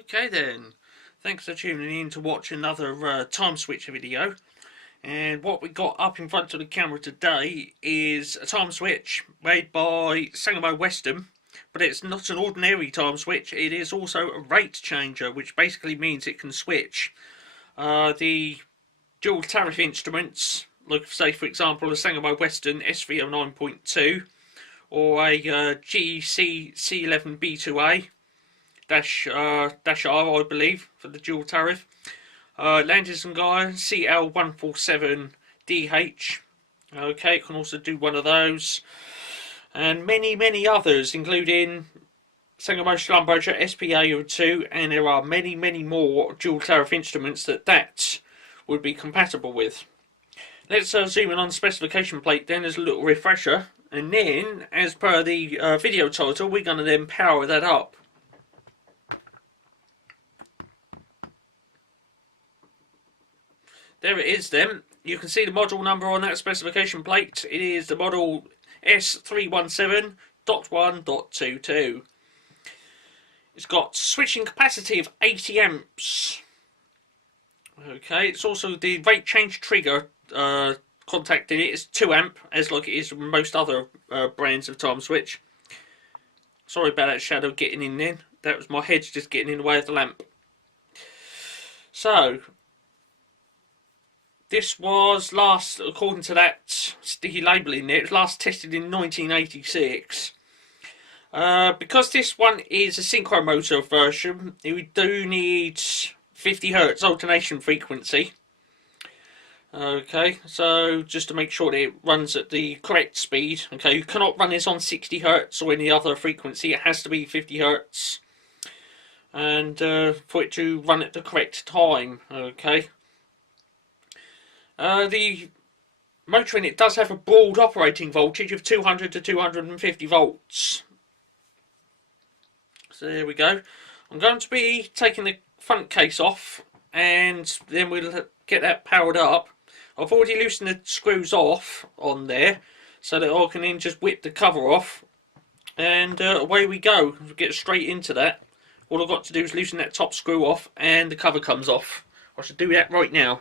Okay then, thanks for tuning in to watch another Timeswitch video. And what we got up in front of the camera today is a Timeswitch made by Sangamo Weston, but it's not an ordinary Timeswitch, it is also a rate changer, which basically means it can switch the dual tariff instruments, like say for example a Sangamo Weston S317.1.22 or a GC C11B2A R, I believe, for the dual tariff. Landis and Guy CL147DH. Okay, it can also do one of those. And many others, including Sangamo Schlumberger SPA02, and there are many more dual tariff instruments that would be compatible with. Let's zoom in on the specification plate then as a little refresher, and then, as per the video title, we're going to then power that up. There it is then. You can see the model number on that specification plate. It is the model S317.1.22. It's got switching capacity of 80 amps. Okay, it's also the rate change trigger contact in it is 2 amp, as like it is with most other brands of Timeswitch. Sorry about that shadow getting in there. That was my head just getting in the way of the lamp. So, this was last, according to that sticky labelling there, it was last tested in 1986. Because this one is a synchro motor version, we do need 50 Hz alternation frequency. Okay, so just to make sure that it runs at the correct speed. Okay, you cannot run this on 60 Hz or any other frequency, it has to be 50 Hz. And for it to run at the correct time, okay. The motor in it does have a broad operating voltage of 200 to 250 volts. So there we go. I'm going to be taking the front case off and then we'll get that powered up. I've already loosened the screws off on there so that I can then just whip the cover off and away we go. We'll get straight into that. All I've got to do is loosen that top screw off and the cover comes off. I should do that right now.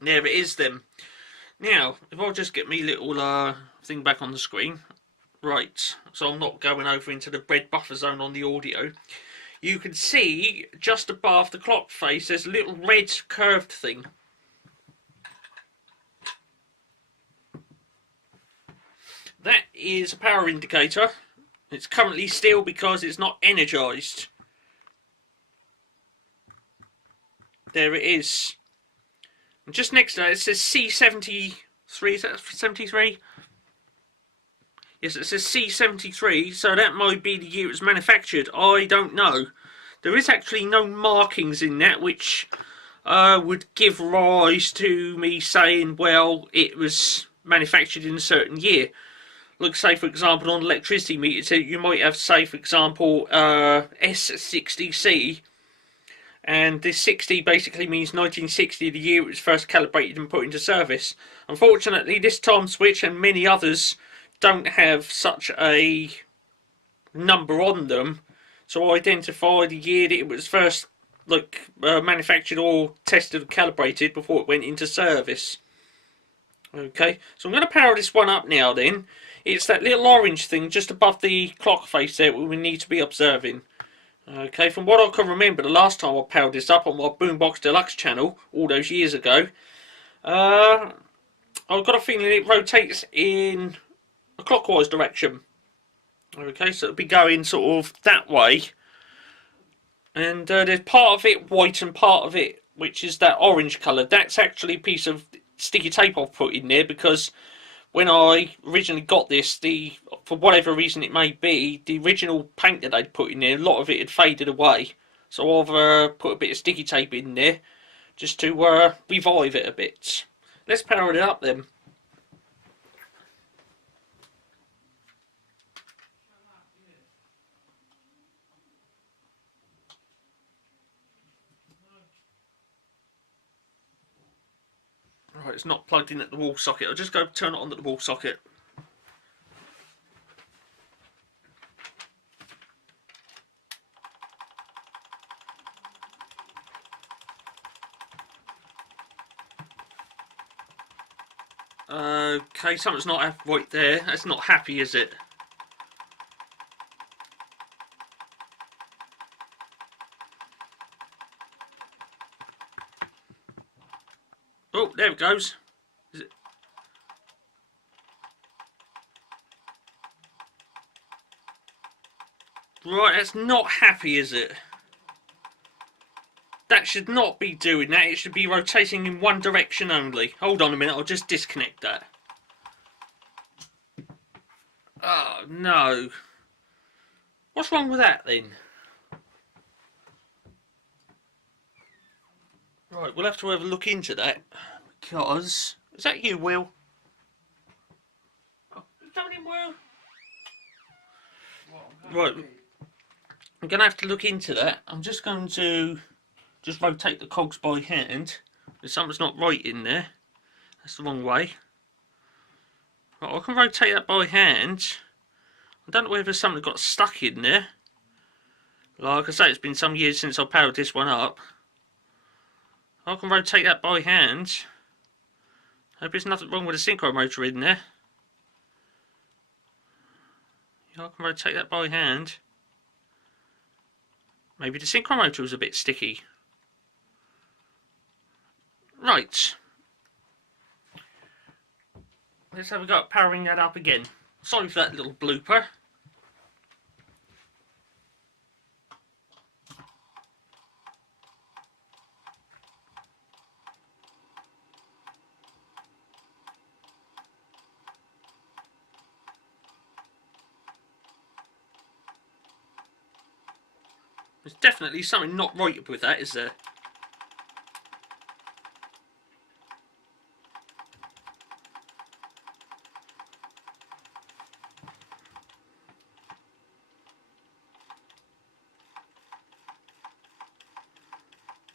There it is then. Now, if I'll just get me little thing back on the screen. Right, so I'm not going over into the red buffer zone on the audio. You can see just above the clock face there's a little red curved thing. That is a power indicator. It's currently still because it's not energized. There it is. And just next to that it says C73. Is that 73? Yes, it says C73, so that might be the year it was manufactured. I don't know. There is actually no markings in that which would give rise to me saying, well, it was manufactured in a certain year. Like, say, for example, on electricity meters, you might have, say, for example, S60C. And this 60 basically means 1960, the year it was first calibrated and put into service. Unfortunately, this Timeswitch and many others don't have such a number on them to identify the year that it was first manufactured or tested and calibrated before it went into service. Okay, so I'm going to power this one up now then. It's that little orange thing just above the clock face there we need to be observing. Okay, from what I can remember, the last time I powered this up on my Boombox Deluxe channel, all those years ago, I've got a feeling it rotates in a clockwise direction. Okay, so it'll be going sort of that way. And there's part of it white and part of it which is that orange colour. That's actually a piece of sticky tape I've put in there because when I originally got this, for whatever reason it may be, the original paint that they'd put in there, a lot of it had faded away. So I've put a bit of sticky tape in there just to revive it a bit. Let's power it up then. Right, it's not plugged in at the wall socket. I'll just go turn it on at the wall socket. Okay, something's not right there. That's not happy, is it? Oh, there it goes. Is it? Right, that's not happy, is it? That should not be doing that. It should be rotating in one direction only. Hold on a minute, I'll just disconnect that. Oh, no. What's wrong with that, then? Right, we'll have to have a look into that. Because... Is that you, Will? Oh, is that him, Will? Right, I'm going to have to look into that. I'm just going to just rotate the cogs by hand. There's something's not right in there. That's the wrong way. Right, I can rotate that by hand. I don't know whether something got stuck in there. Like I say, it's been some years since I powered this one up. I can rotate that by hand. Hope there's nothing wrong with the synchro motor in there. Yeah, I can rotate that by hand. Maybe the synchro motor was a bit sticky. Right. Let's have a go at powering that up again. Sorry for that little blooper. There's definitely something not right with that, is there?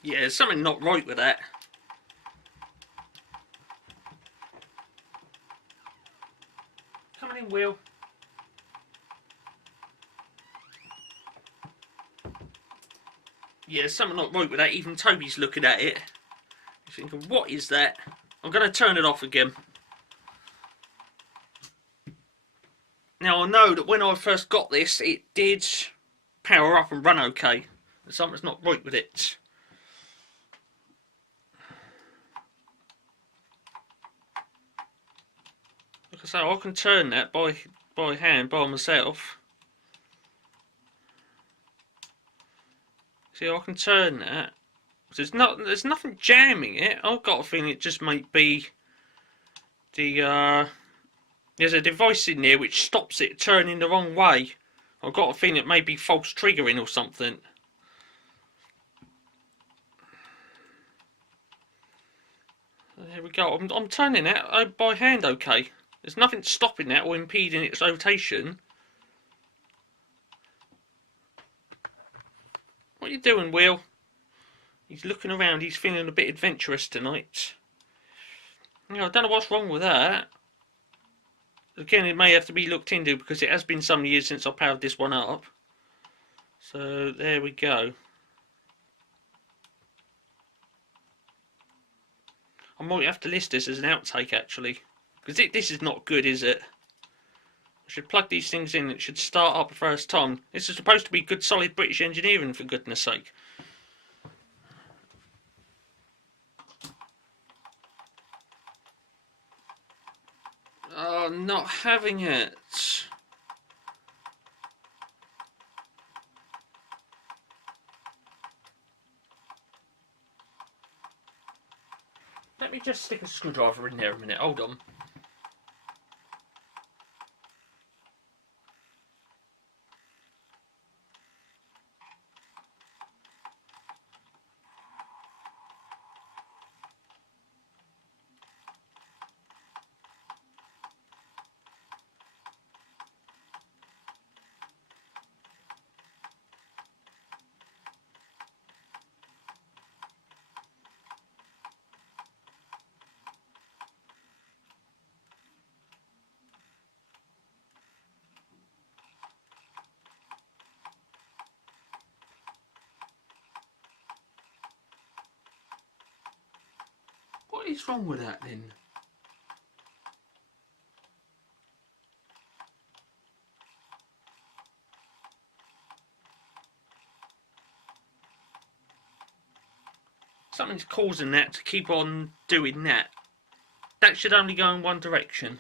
Yeah, there's something not right with that. Come on in, Will. Yeah, there's something not right with that. Even Toby's looking at it. He's thinking, what is that? I'm going to turn it off again. Now, I know that when I first got this, it did power up and run okay. Something's not right with it. Like I say, I can turn that by hand, by myself. See, I can turn that. There's nothing jamming it. I've got a feeling it just might be the there's a device in there which stops it turning the wrong way. I've got a feeling it may be false triggering or something. There we go. I'm turning that by hand okay. There's nothing stopping that or impeding its rotation. What are you doing, Will? He's looking around. He's feeling a bit adventurous tonight. I don't know what's wrong with that. Again, it may have to be looked into because it has been some years since I powered this one up. So, there we go. I might have to list this as an outtake, actually. Because this is not good, is it? I should plug these things in. It should start up the first time. This is supposed to be good, solid British engineering, for goodness sake. Oh, not having it. Let me just stick a screwdriver in there a minute. Hold on. What is wrong with that then? Something's causing that to keep on doing that. That should only go in one direction.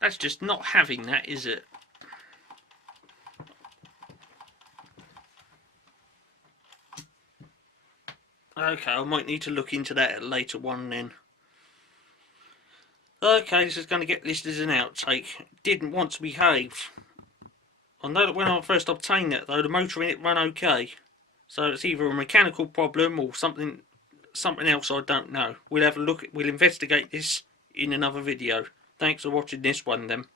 That's just not having that, is it? Okay, I might need to look into that at a later one then. Okay, this is going to get listed as an outtake. Didn't want to behave. I know that when I first obtained it though, the motor in it ran okay. So it's either a mechanical problem or something else I don't know. We'll have a look. We'll investigate this in another video. Thanks for watching this one then.